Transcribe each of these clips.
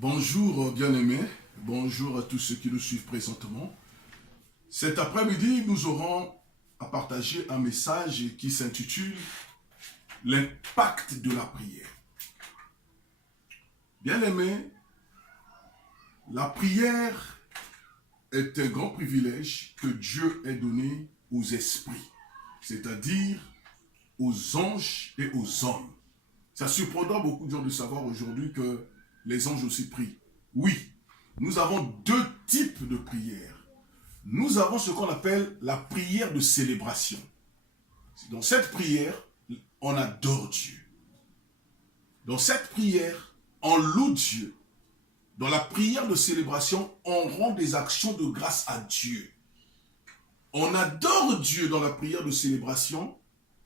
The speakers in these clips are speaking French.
Bonjour bien-aimés, bonjour à tous ceux qui nous suivent présentement. Cet après-midi, nous aurons à partager un message qui s'intitule « L'impact de la prière ». Bien-aimés, la prière est un grand privilège que Dieu ait donné aux esprits, c'est-à-dire aux anges et aux hommes. Ça surprendra beaucoup de gens de savoir aujourd'hui que les anges aussi prient. Oui, nous avons deux types de prières. Nous avons ce qu'on appelle la prière de célébration. Dans cette prière, on adore Dieu. Dans cette prière, on loue Dieu. Dans la prière de célébration, on rend des actions de grâce à Dieu. On adore Dieu dans la prière de célébration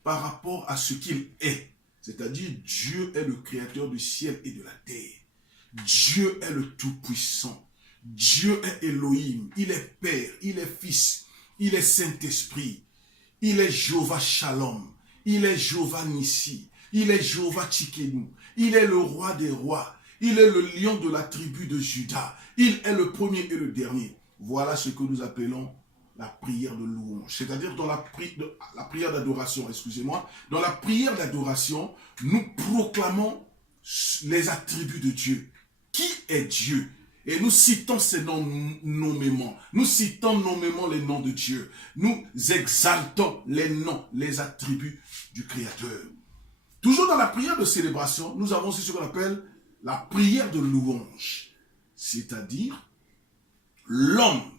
par rapport à ce qu'il est. C'est-à-dire, Dieu est le créateur du ciel et de la terre. Dieu est le Tout-Puissant. Dieu est Elohim. Il est Père, il est Fils, il est Saint-Esprit. Il est Jéhovah Shalom. Il est Jéhovah Nissi. Il est Jéhovah Tsidkenu. Il est le roi des rois. Il est le lion de la tribu de Juda. Il est le premier et le dernier. Voilà ce que nous appelons la prière de louange. C'est-à-dire dans la prière d'adoration, excusez-moi. Dans la prière d'adoration, nous proclamons les attributs de Dieu. Qui est Dieu? Et nous citons ces noms nommément. Nous citons nommément les noms de Dieu. Nous exaltons les noms, les attributs du Créateur. Toujours dans la prière de célébration, nous avons aussi ce qu'on appelle la prière de louange. C'est-à-dire, l'homme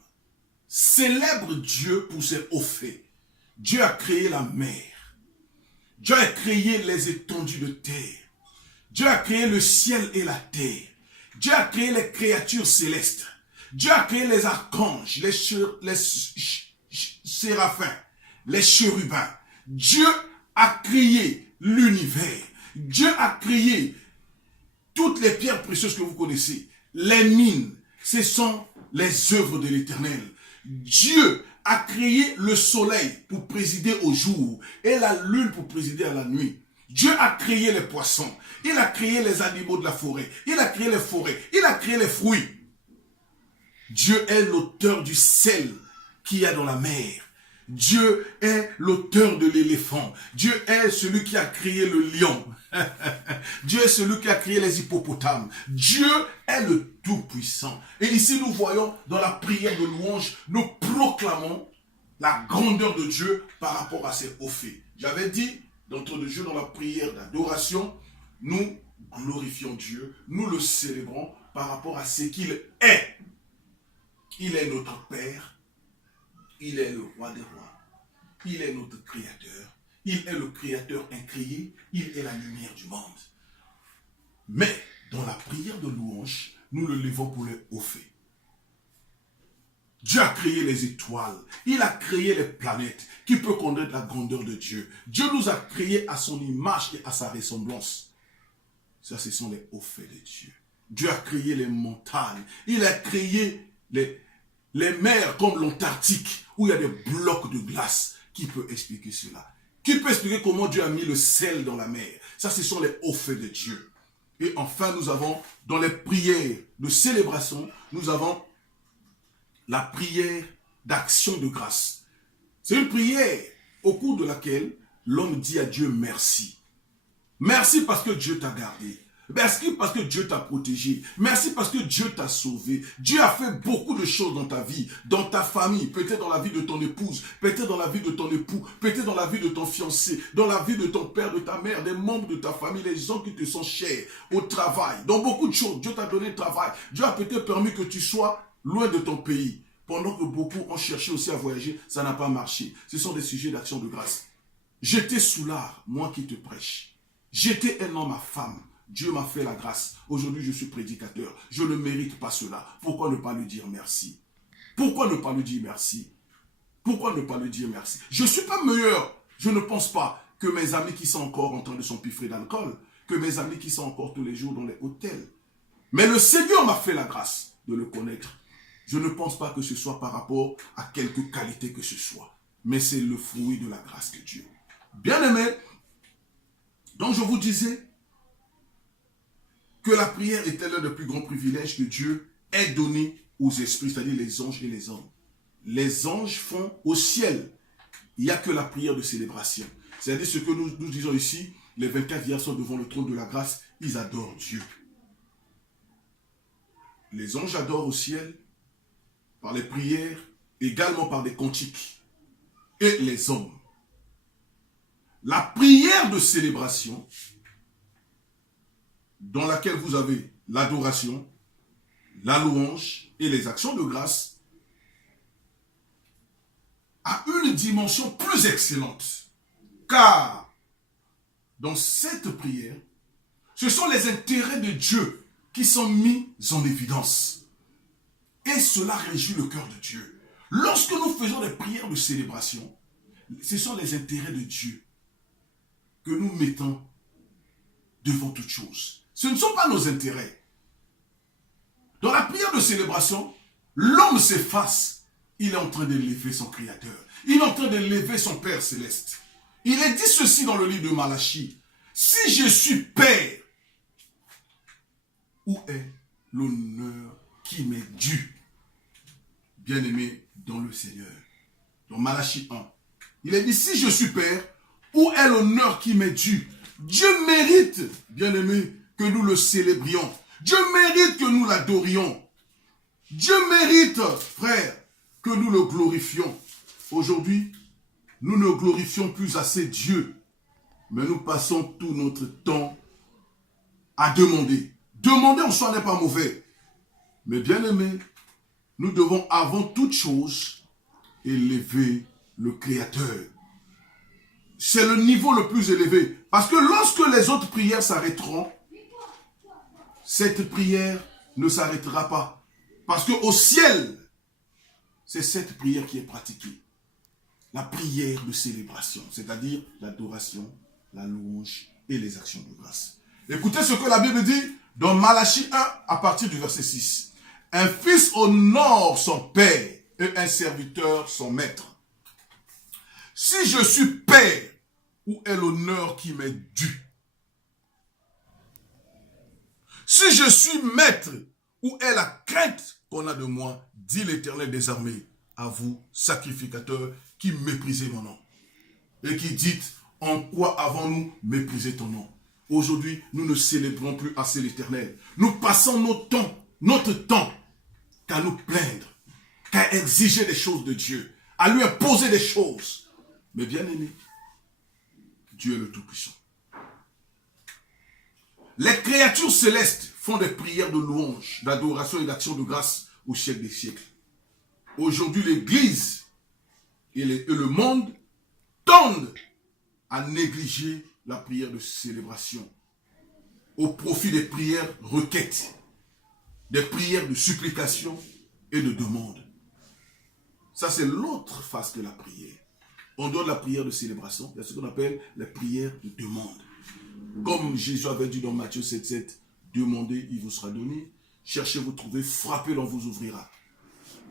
célèbre Dieu pour ses hauts faits. Dieu a créé la mer. Dieu a créé les étendues de terre. Dieu a créé le ciel et la terre. Dieu a créé les créatures célestes. Dieu a créé les archanges, les séraphins, les chérubins. Dieu a créé l'univers. Dieu a créé toutes les pierres précieuses que vous connaissez. Les mines, ce sont les œuvres de l'Éternel. Dieu a créé le soleil pour présider au jour et la lune pour présider à la nuit. Dieu a créé les poissons. Il a créé les animaux de la forêt. Il a créé les forêts. Il a créé les fruits. Dieu est l'auteur du sel qu'il y a dans la mer. Dieu est l'auteur de l'éléphant. Dieu est celui qui a créé le lion. Dieu est celui qui a créé les hippopotames. Dieu est le Tout-Puissant. Et ici, nous voyons dans la prière de louange, nous proclamons la grandeur de Dieu par rapport à ses hauts faits. J'avais dit, d'entre de Dieu, dans la prière d'adoration, nous glorifions Dieu, nous le célébrons par rapport à ce qu'il est. Il est notre Père, il est le roi des rois, il est notre Créateur, il est le Créateur incréé, il est la lumière du monde. Mais dans la prière de louange, nous le levons pour les hauts faits. Dieu a créé les étoiles, il a créé les planètes qui peuvent connaître la grandeur de Dieu. Dieu nous a créés à son image et à sa ressemblance. Ça, ce sont les hauts faits de Dieu. Dieu a créé les montagnes, il a créé les mers comme l'Antarctique où il y a des blocs de glace. Qui peut expliquer cela? Qui peut expliquer comment Dieu a mis le sel dans la mer? Ça, ce sont les hauts faits de Dieu. Et enfin, nous avons, dans les prières de célébration, nous avons la prière d'action de grâce. C'est une prière au cours de laquelle l'homme dit à Dieu merci. Merci parce que Dieu t'a gardé. Merci parce que Dieu t'a protégé. Merci parce que Dieu t'a sauvé. Dieu a fait beaucoup de choses dans ta vie, dans ta famille, peut-être dans la vie de ton épouse, peut-être dans la vie de ton époux, peut-être dans la vie de ton fiancé, dans la vie de ton père, de ta mère, des membres de ta famille, les gens qui te sont chers, au travail, dans beaucoup de choses. Dieu t'a donné le travail. Dieu a peut-être permis que tu sois loin de ton pays. Pendant que beaucoup ont cherché aussi à voyager, ça n'a pas marché. Ce sont des sujets d'action de grâce. J'étais soulard, moi qui te prêche. J'étais un homme à femme. Dieu m'a fait la grâce. Aujourd'hui, je suis prédicateur. Je ne mérite pas cela. Pourquoi ne pas lui dire merci? Pourquoi ne pas lui dire merci? Pourquoi ne pas lui dire merci? Je ne suis pas meilleur. Je ne pense pas que mes amis qui sont encore en train de s'empiffrer d'alcool, que mes amis qui sont encore tous les jours dans les hôtels. Mais le Seigneur m'a fait la grâce de le connaître. Je ne pense pas que ce soit par rapport à quelque qualité que ce soit. Mais c'est le fruit de la grâce de Dieu. Bien-aimé, donc je vous disais, que la prière était l'un des plus grands privilèges que Dieu ait donné aux esprits, c'est-à-dire les anges et les hommes. Les anges font au ciel. Il n'y a que la prière de célébration. C'est-à-dire ce que nous disons ici, les 24 vieillards sont devant le trône de la grâce, ils adorent Dieu. Les anges adorent au ciel par les prières, également par des cantiques. Et les hommes. La prière de célébration, dans laquelle vous avez l'adoration, la louange et les actions de grâce, a une dimension plus excellente. Car dans cette prière, ce sont les intérêts de Dieu qui sont mis en évidence. Et cela réjouit le cœur de Dieu. Lorsque nous faisons des prières de célébration, ce sont les intérêts de Dieu que nous mettons devant toute chose. Ce ne sont pas nos intérêts. Dans la prière de célébration, l'homme s'efface. Il est en train d'élever son Créateur. Il est en train d'élever son Père Céleste. Il est dit ceci dans le livre de Malachie. Si je suis Père, où est l'honneur qui m'est dû? Bien-aimé dans le Seigneur. Dans Malachie 1. Il est dit, si je suis Père, où est l'honneur qui m'est dû? Dieu mérite, bien-aimé, que nous le célébrions. Dieu mérite que nous l'adorions. Dieu mérite, frère, que nous le glorifions. Aujourd'hui, nous ne glorifions plus assez Dieu, mais nous passons tout notre temps à demander. Demander en soi n'est pas mauvais. Mais bien-aimé, nous devons avant toute chose élever le Créateur. C'est le niveau le plus élevé. Parce que lorsque les autres prières s'arrêteront, cette prière ne s'arrêtera pas. Parce qu'au ciel, c'est cette prière qui est pratiquée. La prière de célébration, c'est-à-dire l'adoration, la louange et les actions de grâce. Écoutez ce que la Bible dit dans Malachie 1 à partir du verset 6. Un fils honore son père et un serviteur son maître. Si je suis père, où est l'honneur qui m'est dû? Si je suis maître, où est la crainte qu'on a de moi, dit l'Éternel des armées, à vous, sacrificateurs, qui méprisez mon nom. Et qui dites, en quoi avons-nous méprisé ton nom? Aujourd'hui, nous ne célébrons plus assez l'Éternel. Nous passons notre temps qu'à nous plaindre, qu'à exiger des choses de Dieu, à lui imposer des choses. Mais bien aimé, Dieu est le Tout-Puissant. Les créatures célestes font des prières de louange, d'adoration et d'action de grâce au siècle des siècles. Aujourd'hui, l'Église et le monde tendent à négliger la prière de célébration au profit des prières requêtes, des prières de supplication et de demande. Ça, c'est l'autre face de la prière. En dehors de la prière de célébration, il y a ce qu'on appelle les prières de demande. Comme Jésus avait dit dans Matthieu 7,7, demandez, il vous sera donné. Cherchez, vous trouvez, frappez, l'on vous ouvrira.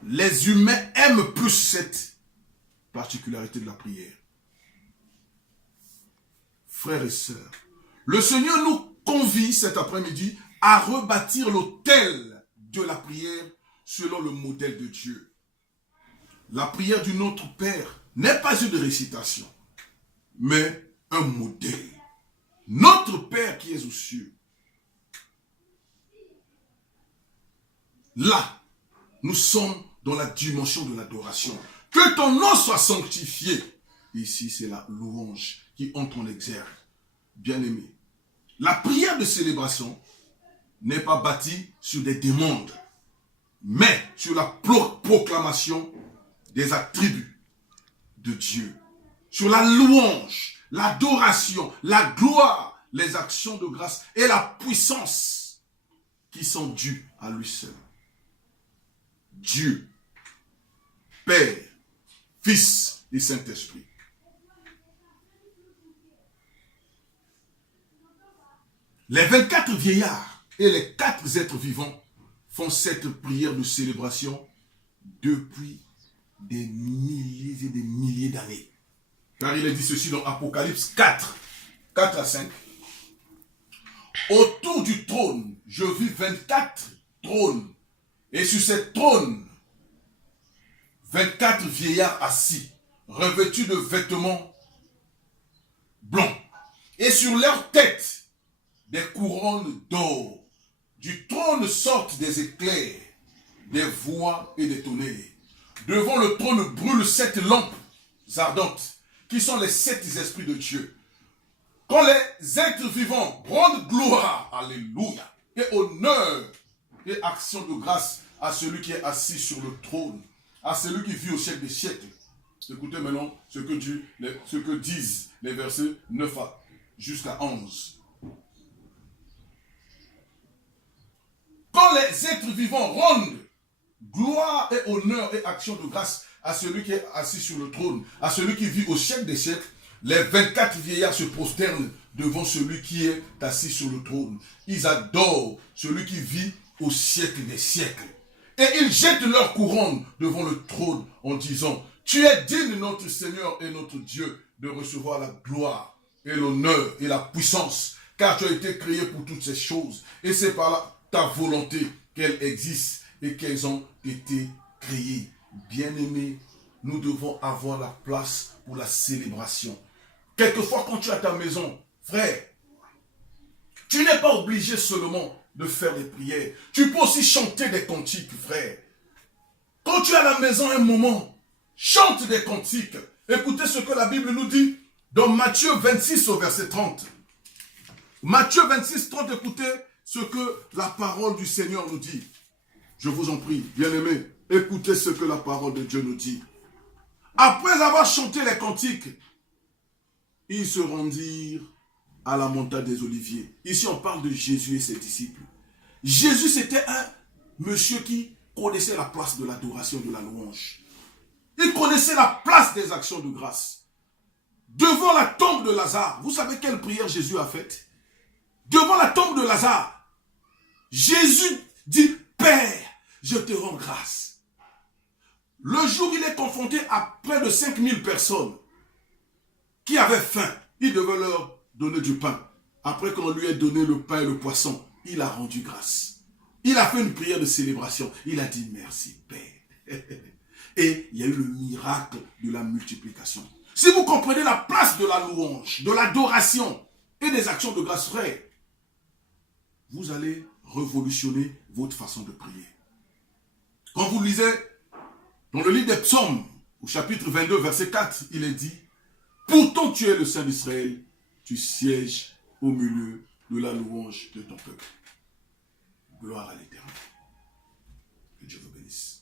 Les humains aiment plus cette particularité de la prière. Frères et sœurs, le Seigneur nous convie cet après-midi à rebâtir l'autel de la prière selon le modèle de Dieu. La prière du Notre Père n'est pas une récitation, mais un modèle. Notre Père qui est aux cieux. Là, nous sommes dans la dimension de l'adoration. Que ton nom soit sanctifié. Ici, c'est la louange qui entre en exergue. Bien-aimé, la prière de célébration n'est pas bâtie sur des demandes, mais sur la proclamation des attributs de Dieu. Sur la louange, l'adoration, la gloire, les actions de grâce et la puissance qui sont dues à lui seul. Dieu, Père, Fils et Saint-Esprit. Les 24 vieillards et les 4 êtres vivants font cette prière de célébration depuis des milliers et des milliers d'années. Car il est dit ceci dans Apocalypse 4, 4 à 5. Autour du trône je vis 24 trônes. Et sur ces trônes, 24 vieillards assis, revêtus de vêtements blancs. Et sur leurs têtes, des couronnes d'or. Du trône sortent des éclairs, des voix et des tonnerres. Devant le trône brûlent 7 lampes ardentes, qui sont les 7 esprits de Dieu. Quand les êtres vivants rendent gloire, alléluia, et honneur et action de grâce à celui qui est assis sur le trône, à celui qui vit au siècle des siècles. Écoutez maintenant ce que disent les versets 9 jusqu'à 11. Quand les êtres vivants rendent gloire et honneur et action de grâce à celui qui est assis sur le trône, à celui qui vit au siècle des siècles, les 24 vieillards se prosternent devant celui qui est assis sur le trône. Ils adorent celui qui vit au siècle des siècles. Et ils jettent leur couronne devant le trône en disant, tu es digne, notre Seigneur et notre Dieu, de recevoir la gloire et l'honneur et la puissance, car tu as été créé pour toutes ces choses. Et c'est par là ta volonté qu'elles existent et qu'elles ont été créées. Bien-aimés, nous devons avoir la place pour la célébration. Quelquefois, quand tu es à ta maison, frère, tu n'es pas obligé seulement de faire des prières. Tu peux aussi chanter des cantiques, frère. Quand tu es à la maison un moment, chante des cantiques. Écoutez ce que la Bible nous dit dans Matthieu 26 au verset 30. Matthieu 26, 30, écoutez ce que la parole du Seigneur nous dit. Je vous en prie, bien-aimés, écoutez ce que la parole de Dieu nous dit. Après avoir chanté les cantiques, ils se rendirent à la montagne des Oliviers. Ici, on parle de Jésus et ses disciples. Jésus, c'était un monsieur qui connaissait la place de l'adoration et de la louange. Il connaissait la place des actions de grâce. Devant la tombe de Lazare, vous savez quelle prière Jésus a faite? Devant la tombe de Lazare, Jésus dit, Père, je te rends grâce. Le jour où il est confronté à près de 5000 personnes qui avaient faim, il devait leur donner du pain. Après qu'on lui ait donné le pain et le poisson, il a rendu grâce. Il a fait une prière de célébration. Il a dit merci, Père. Et il y a eu le miracle de la multiplication. Si vous comprenez la place de la louange, de l'adoration et des actions de grâce, frère, vous allez révolutionner votre façon de prier. Quand vous lisez dans le livre des Psaumes, au chapitre 22, verset 4, il est dit, pourtant tu es le Saint d'Israël, tu sièges au milieu de la louange de ton peuple. Gloire à l'Éternel. Que Dieu vous bénisse.